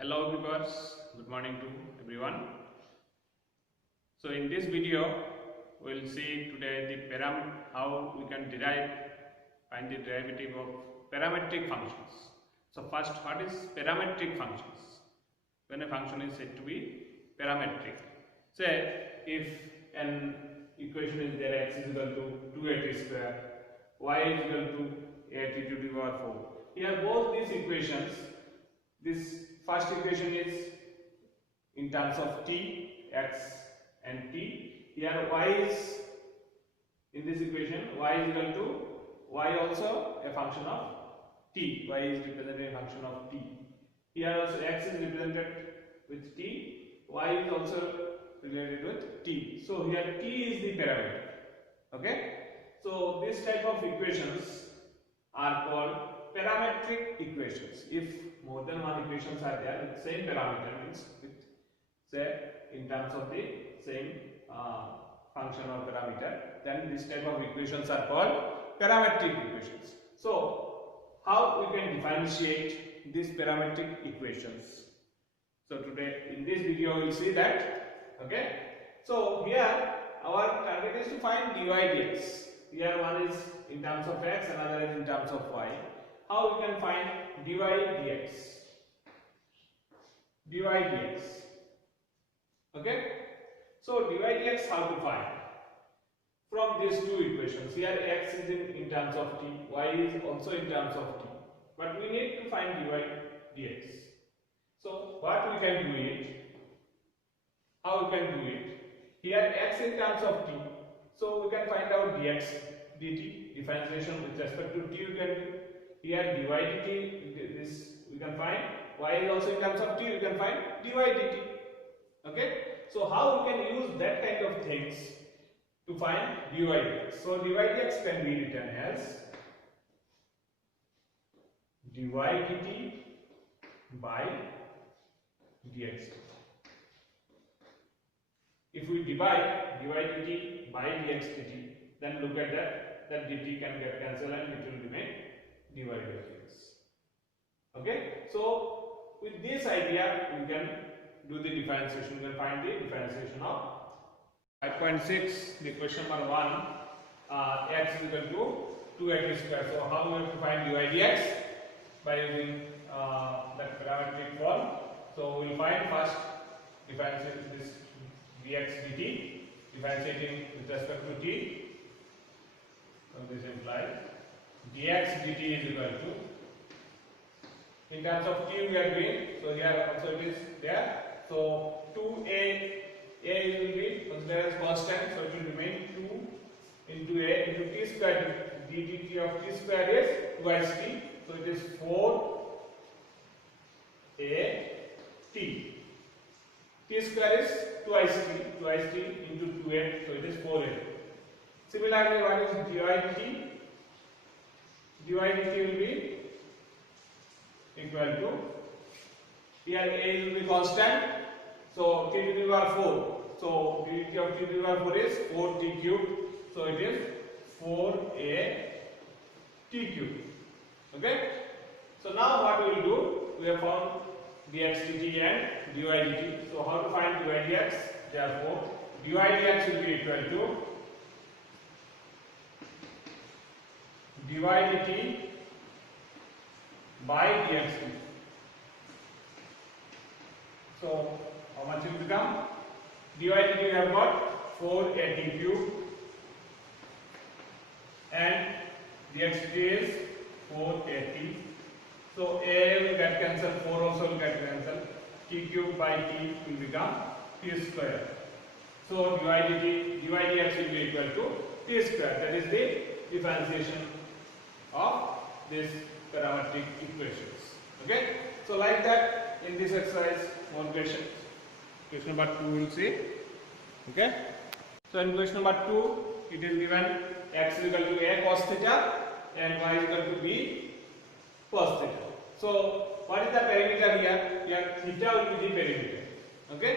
Hello viewers, good morning to everyone. So in this video we will see today how we can find the derivative of parametric functions. So first, what is parametric functions? When a function is said to be parametric, say if an equation is there, x is equal to 2at square, y is equal to at to the power 4. Here both these equations, this first equation is in terms of t, x and t. Here y is, in this equation y is equal to, y also a function of t, y is represented a function of t. Here also x is represented with t, y is also related with t. So here t is the parameter. Okay, so this type of equations are called parametric equations. If more than one equations are there with same parameter, means with, say, in terms of the same function or parameter, then this type of equations are called parametric equations. So how we can differentiate these parametric equations? So today in this video we will see that. Okay, so here our target is to find dy dx. Here one is in terms of x, another is in terms of y. How we can find dy dx? Dy dx. Okay, so dy dx how to find? From these two equations. Here x is in terms of t, y is also in terms of t, but we need to find dy dx. So what we can do it? How we can do it? Here x in terms of t, so we can find out dx dt, differentiation with respect to t we can do. Here dy dt, this we can find. Y is also in terms of t, we can find dy dt. Okay, so how we can use that kind of things to find dy dx? So dy dx can be written as dy dt by dx. If we divide dy dt by dx dt, then look at that dt can get cancelled and it will remain dy by dx. Okay, so with this idea we can do the differentiation. We can find the differentiation of 5.6, the question number 1, x is equal to 2at square. So how we have to find dy dx? By using that parametric form. So we will find first differentiate this dx dt, differentiating with respect to t. So this implies dx dt is equal to, in terms of t we are doing, so here also it is there. So 2a, a will be considered as constant, so it will remain 2 into a into t square. Ddt of t square is twice t, so it is 4 a t. T square is twice t into 2a, so it is 4a. Similarly, what is dy dt? Dy dt will be equal to, here a will be constant, so t to the power 4. So dt of t to the power 4 is 4t cube, so it is 4a t cube. Okay. So now what we will do? We have found dx dt and dy dt. So how to find dy dx? Therefore, dy dx will be equal to dy dt by dx dt. So how much will become? Dy dt we have got 4at cube and dx dt is 4at. So a will get cancelled, 4 also will get cancelled. T cube by t will become t square. So dy dx will be equal to t square. That is the differentiation of this parametric equations. Okay. So like that, in this exercise, one question. Question number 2 we will see. Okay. So in question number 2, it is given x is equal to a cos theta and y is equal to b cos theta. So what is the parameter here? Here theta will be the parameter. Okay.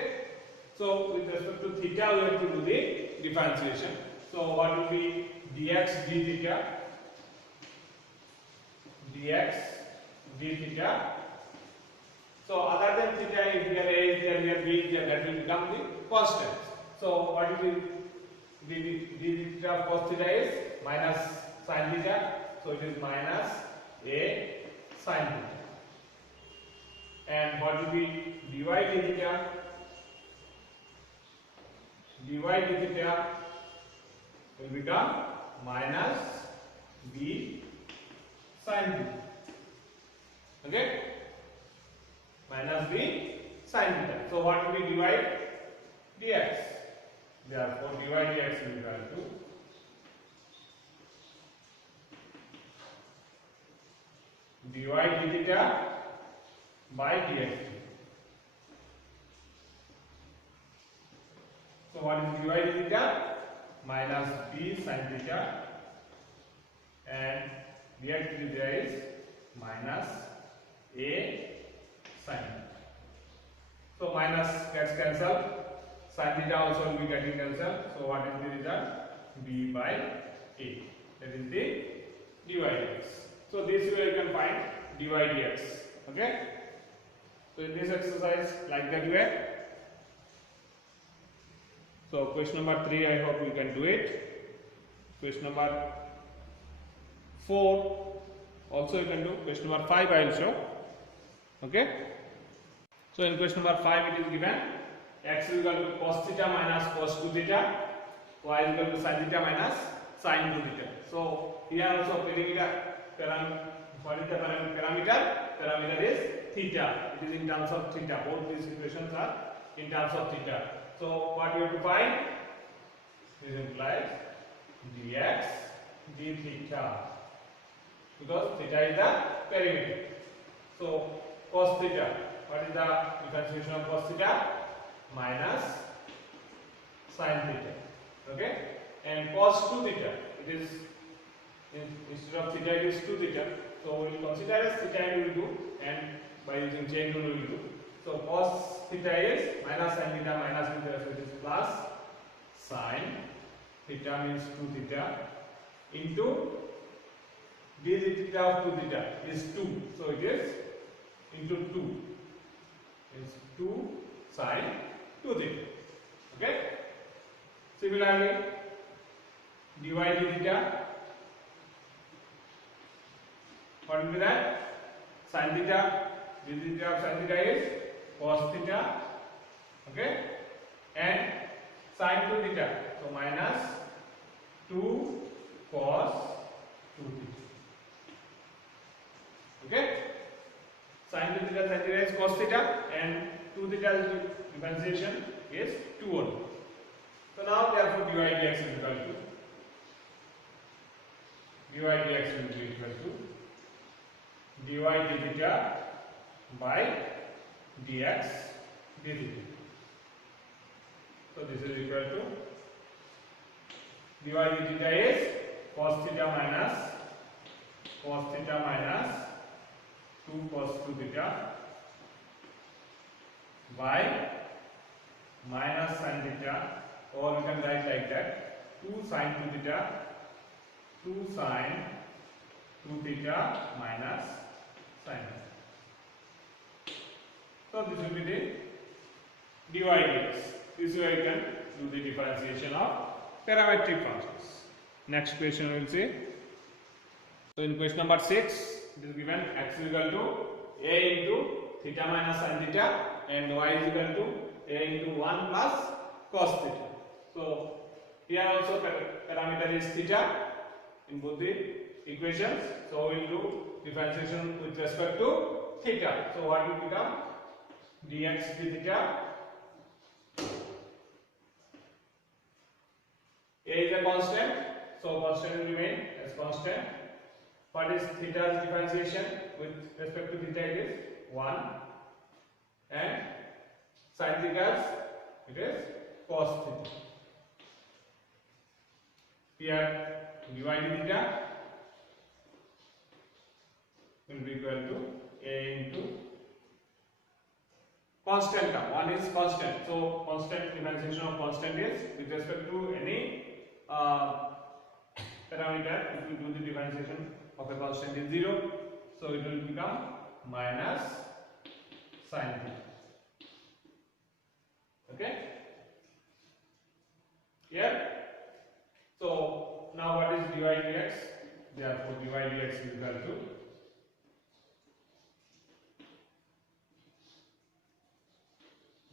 So with respect to theta, we have to do the differentiation. So what will be dx d theta? Dx d theta So other than theta, if here A is there, here B is there, that will become the constant. So what will be d theta of cos theta is minus sin theta. So it is minus A sin theta. And what will be dy d theta? Dy d theta will become minus B sin theta. Okay? Minus B sin theta. So what will be dy dx? Therefore dy dx will equal to dy d theta by dx. So what is dy d theta? Minus b sin theta, and dx theta is minus a sin theta. So minus gets cancelled, sin theta also will be getting cancelled. So what is the result? b by a. That is the dy dx. So this way you can find dy dx. Okay. So in this exercise, like that way. So question number 3, I hope you can do it. Question number 4 also you can do. Question number 5 I will show. Okay. So in question number 5 it is given x is equal to cos theta minus cos 2 theta, y is equal to sin theta minus sin 2 theta. So here also parameter. What is the parameter? Parameter is theta. It is in terms of theta. Both these equations are in terms of theta. So what you have to find? This implies dx d theta, because theta is the perimeter. So cos theta, what is the differentiation of cos theta? Minus sin theta. Okay, and cos 2 theta, it is instead of theta it is 2 theta. So we will consider as theta and we will do, and by using chain rule we will do. So cos theta is minus sin theta minus theta, so it is plus sin theta means 2 theta into d theta of 2 theta is 2, so it is into 2 is 2 sin 2 theta. Okay. Similarly, dy d theta, what will be that? Sin theta, d theta of sin theta is cos theta, okay, and sin 2 theta, so minus 2 cos 2 theta. Okay, sin 2 theta is cos theta, and 2 theta differentiation is 2 only. So now therefore dy dx is equal to dy dx will be equal to dy d theta by dx d theta. So this is equal to dy d theta is cos theta minus 2 cos 2 theta by minus sin theta, or we can write like that 2 sin 2 theta, 2 sin 2 theta minus sin theta. So this will be the dy dx. This way you can do the differentiation of parametric functions. Next question we will see. So in question number 6, it is given x is equal to a into theta minus sin theta, and y is equal to a into 1 plus cos theta. So here also parameter is theta in both the equations. So we will do differentiation with respect to theta. So what will become? Dx d theta. A is a constant, so constant will remain as constant. What is theta's differentiation with respect to theta? It is 1, and sin theta's it is cos theta. Here dy d theta will be equal to a into constant term. 1 is constant, so constant differentiation of constant is with respect to any parameter. If you do the differentiation of a constant is 0, so it will become minus sin theta. Okay, here. So now what is dy dx? Therefore dy dx is equal to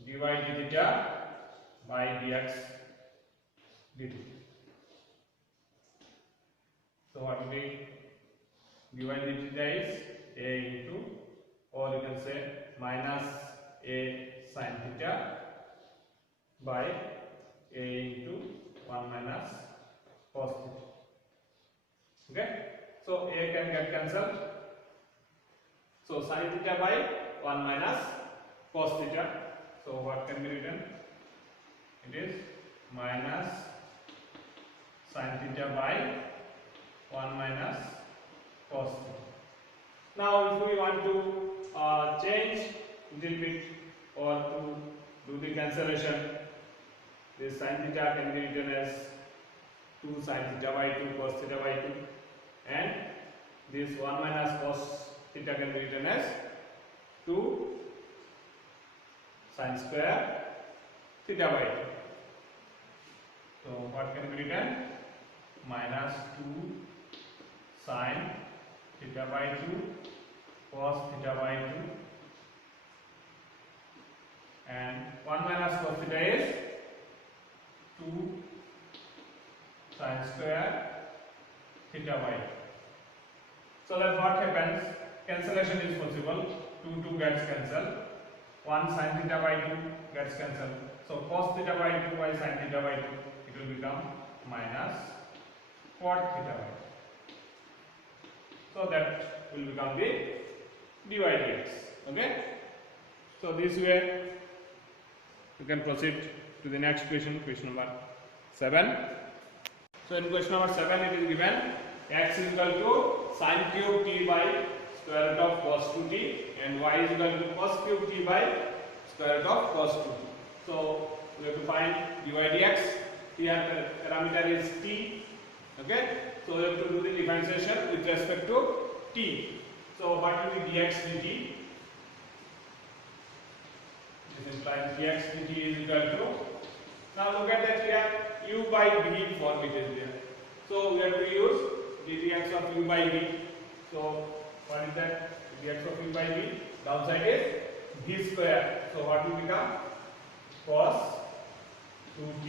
dy d theta by dx dt. So what will be dy d theta is a into, or you can say minus a sin theta by a into 1 minus cos theta. Okay, so a can get cancelled, so sin theta by 1 minus cos theta. So what can be written? It is minus sin theta by 1 minus cos theta. Now if we want to change little bit or to do the cancellation, this sin theta can be written as 2 sin theta by 2 cos theta by 2, and this 1 minus cos theta can be written as 2 sin square theta by 2. So what can be written? Minus 2 sin theta by 2 cos theta by 2, and 1 minus cos theta is 2 sin square theta by 2. So that what happens? Cancellation is possible. 2 gets cancelled. 1 sin theta by 2 gets cancelled. So cos theta by 2 by sin theta by 2, it will become minus cot theta by 2. So that will become the dy dx. Okay. So this way you can proceed to the next question, question number 7. So in question number 7 it is given x is equal to sin cube t by square root of cos 2t and y is equal to cos cube t by square root of cos 2t. So we have to find dy dx. Here the parameter is t. Okay. So we have to do the differentiation with respect to t. So what will be dx dt? This implies dx dt is equal to, now look at that here, u by v form it is there. So we have to use dx of u by v. So what is that? Dx of u by v. Downside is v square. So what will become? Cos 2t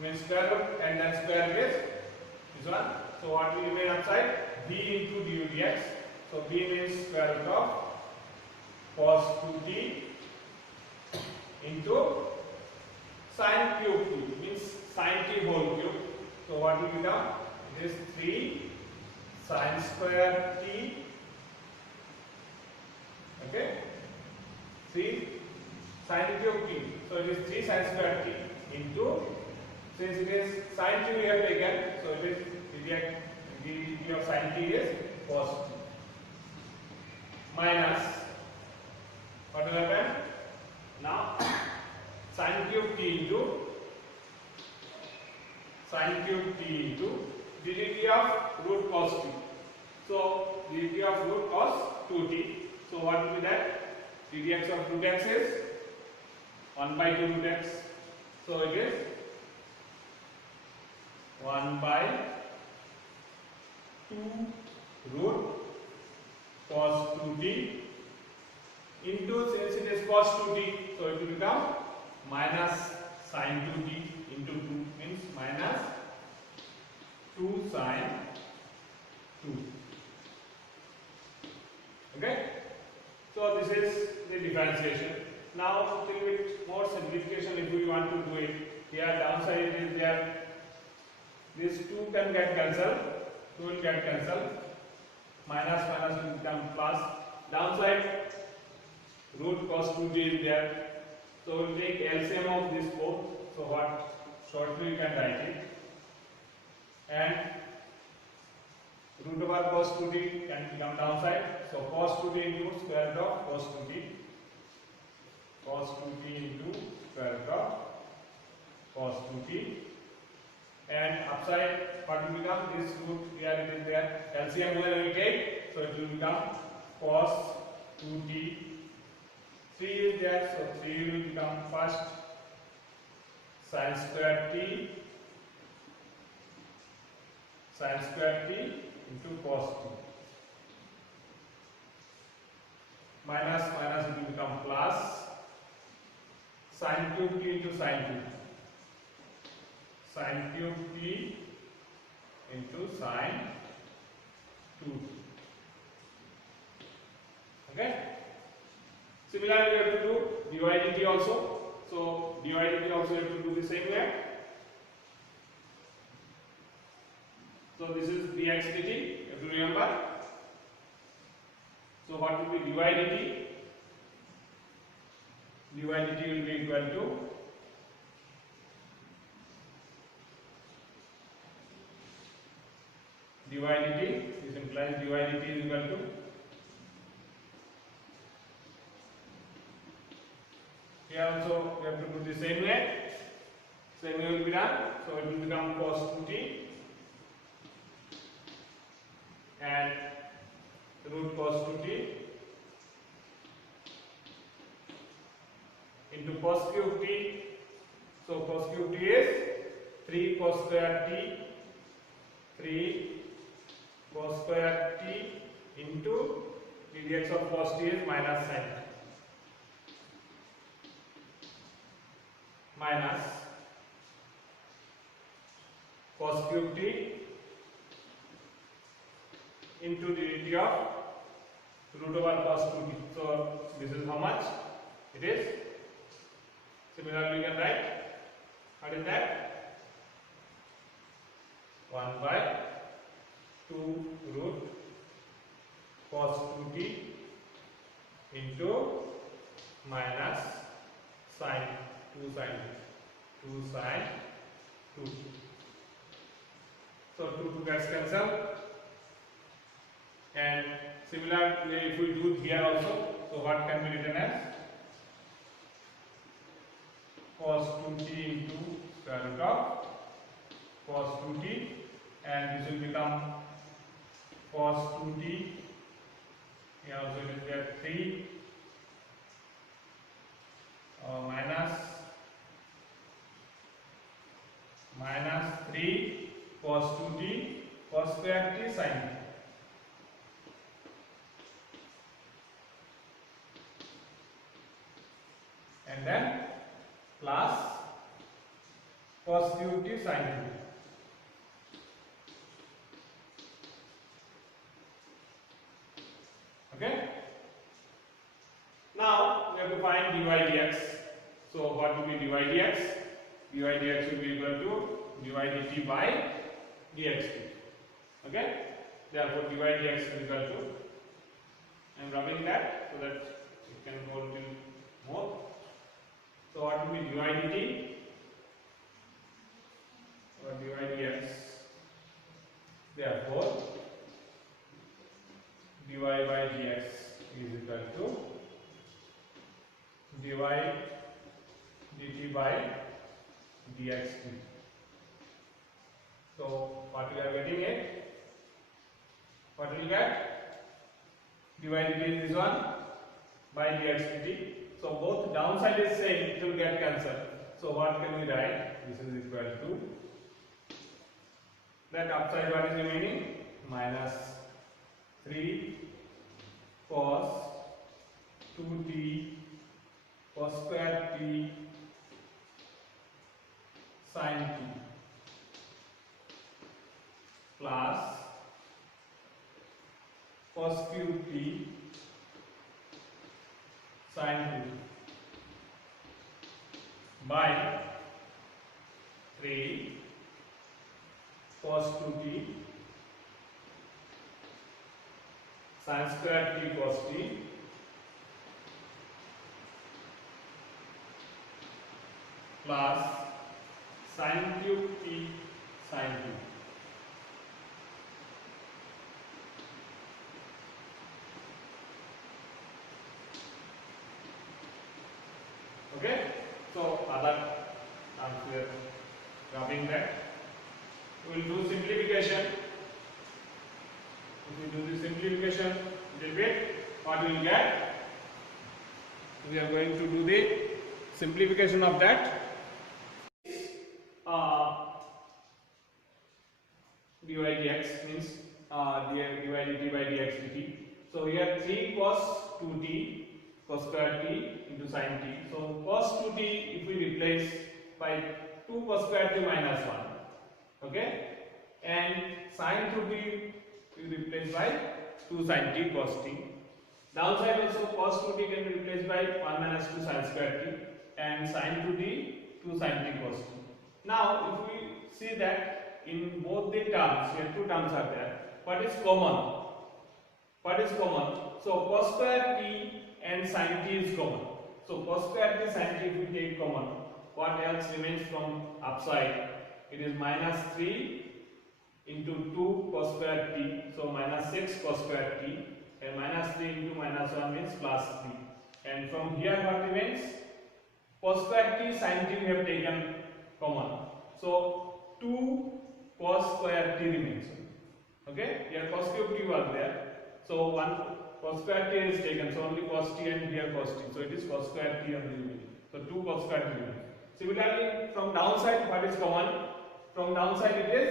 means square root and then square is this one. So what will remain upside? V into du dx. So v means square root of cos 2t into sin cube t means sin t whole cube. So what will become? This 3 sin square t. Okay, 3 sin cube t. So it is 3 sin square t into, since it is sin t we have taken, so it is dt of sin t is cos t minus, what will happen? Now sin cube t into dt of root cos t. So dt of root cos 2t. So what will be that? ddx of root x is 1 by 2 root x. So it is 1 by 2 root cos 2t into, since it is cos 2t, so it will become minus sin 2t into 2 means minus 2 sin 2. Okay. So this is the differentiation. Now a little bit more simplification if we want to do it. Here downside is there. This 2 can get cancelled. 2 will get cancelled. Minus will become plus. Downside root cos 2t is there. So we will take LCM of this both. So what shortly you can write it. And root over cos 2t can become downside. So cos 2t into square root of cos 2t. Cos 2t into square root of cos 2t. And upside, what will become? This root here it is there. LCM will take. So it will become cos 2t 3 is there, so 3 will become first sin square t into cos t. Minus it will become plus sin cube t into sin cube. Sin cube t into sin 2t. Okay. Similarly, we have to do dy dt also. So dy dt also we have to do the same way. So this is dx dt. You have to remember. So what will be dy dt? Dy dt will be equal to dy dt. This implies dy dt is equal to here also we have to do the same way. Same way will be done. So it will become cos 2t and root cos 2t into cos cube t. So cos cube t is 3 cos square t, 3 cos square t into dx of cos t is minus sin minus cos cube t into the dt of root over cos 2t. So this is how much it is. Similarly, we can write what is that? 1 by 2 root cos 2t into minus sin 2 sin 2t. So 2 gets cancelled. And similarly, if we do here also, so what can be written as cos 2t into square root of cos 2t, and this will become cos 2t. Here also it is there 3 minus 3 cos 2t cos square t sin t. And then plus cos cube t sin t. Okay. Now we have to find dy dx. So what will be dy dx? Dy dx will be equal to dy dt by dx. Okay. Therefore dy dx is equal to, I am rubbing that so that it can go a little more. So what will be dy dt or dy dx? Therefore dy by dx is equal to dy dt by dxt. So what we are getting it? What will we get? Dy dt is this one by dxt. So both downside is same, it will get cancelled. So what can we write? This is equal to, that upside what is remaining? Minus 3 cos 2t cos square t sin t plus cos cube t sin 2 by 3 cos 2t sin square t cos t plus sin cube t sin 2. Okay, so other terms we are rubbing that. We will do simplification. If we do the simplification little bit, what we will get? we are going to do the simplification of that. dy dx means dy dt by dx dt. So here 3 cos 2t cos square t into sin t. So cos 2t if we replace by 2 cos square t minus 1, okay, and sin 2t we replace by 2 sin t cos t. Downside also cos 2t can be replaced by 1 minus 2 sin square t, and sin 2t 2 sin t cos t. Now if we see that in both the terms, here two terms are there, what is common? What is common? So cos square t and sin t is common. So cos square t sin t if we take common, what else remains from upside? It is minus 3 into 2 cos square t, so minus 6 cos square t, and minus 3 into minus 1 means plus 3. And from here what remains? Cos square t sin t we have taken common, so 2 cos square t remains. Okay, here cos cube t was there, so 1 cos square t is taken, so only cos t and here cos t, so it is cos square t only remaining. So 2 cos square t remains. Similarly, from downside what is common? From downside it is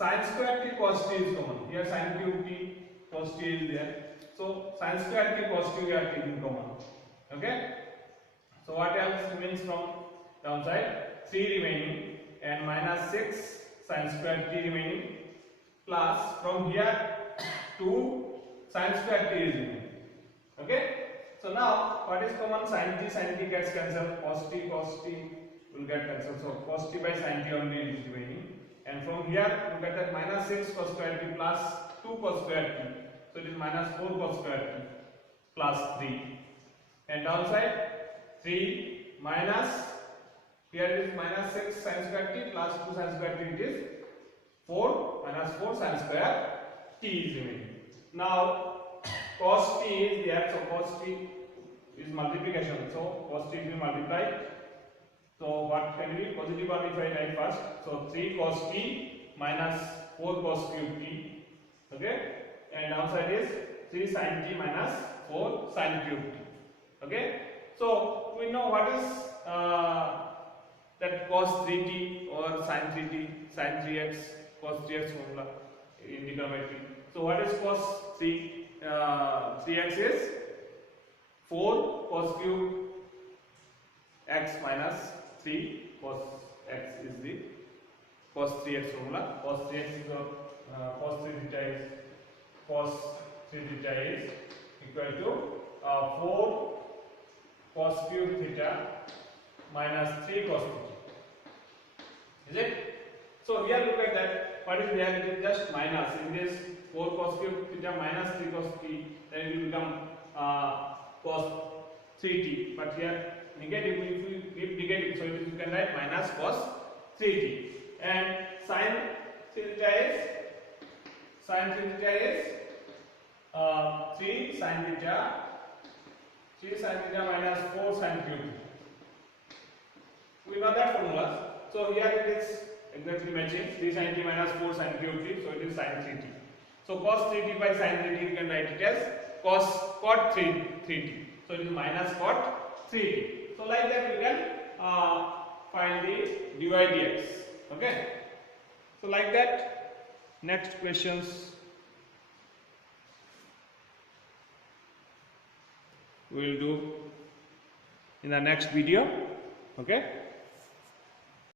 sin square t cos t is common. Here sin cube t cos t is there, so sin square t cos t we are taking common. Okay, so what else remains from downside? 3 remaining and minus 6 sin square t remaining, plus from here 2 sin square t is remaining. Okay, so now what is common? Sin t gets cancelled, cos t will get cancelled, so cos t by sin t only is remaining. And from here look at that, minus 6 cos square t plus 2 cos square t, so it is minus 4 cos square t plus 3. And downside 3 minus, here it is minus 6 sin square t plus 2 sin square t, it is 4 minus 4 sin square t is remaining. Now cos t is there, so cos t is multiplication, so cos t will multiply. So what can be positive one if I write first? So 3 cos t minus 4 cos cube t, okay, and downside is 3 sin t minus 4 sin cube t. Okay, so we know what is that cos 3t or sin 3t, sin 3x, cos 3x formula in trigonometry. So what is cos 3x is 4 cos cube x minus 3 cos x is the cos 3x formula. Cos 3x is cos 3 theta is equal to 4 cos cube theta minus 3 cos theta. Is it? So here look at that. What is there? It is just minus. In this 4 cos cube theta minus 3 cos t, then it will become cos 3t. But here negative, if we keep negative, so it is, you can write minus cos 3t. And sin theta is 3 sin theta minus 4 sin cube. We know that formulas. So here it is exactly matching, 3 sin t minus 4 sin cube t, so it is sin 3t. So cos 3t by sin 3t you can write it as cot 3t. So it is minus cot 3t. So like that we can find the dy dx. Okay. So like that, next questions we will do in the next video. Okay.